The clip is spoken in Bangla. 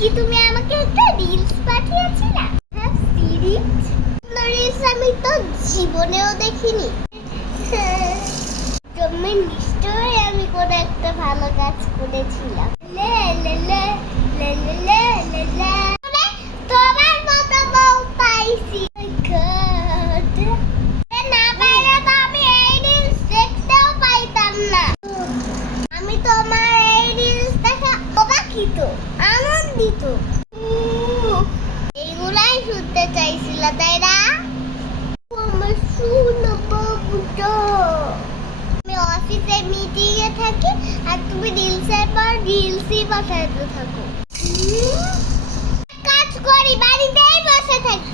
কি তুমি আমাকে একটা রিলস পাঠিয়েছিলে? হ্যাঁ, সিরিজ রিলস আমি তো জীবনেও দেখিনি। তুমি নিশ্চয়ই আমি কোনো একটা ভালো কাজ করেছিলাম। লে লে লে লে লে লে লে লে। তোমার মতো বউ পাইছি। না পাইলে তো আমি এই রিলস দেখতেও পাইতাম না। আমি তোমার এই রিলস দেখা অবাকিত, আনন্দিত। এইগুলাই শুনতে চাইছিল, তাই না? আমার শোনা বাবুটা। আমি অফিসে মিটিং এ থাকি আর তুমি রিলসের পর রিলসই পাঠাতে থাকো। কাজ করি, বাড়িতেই বসে থাকি।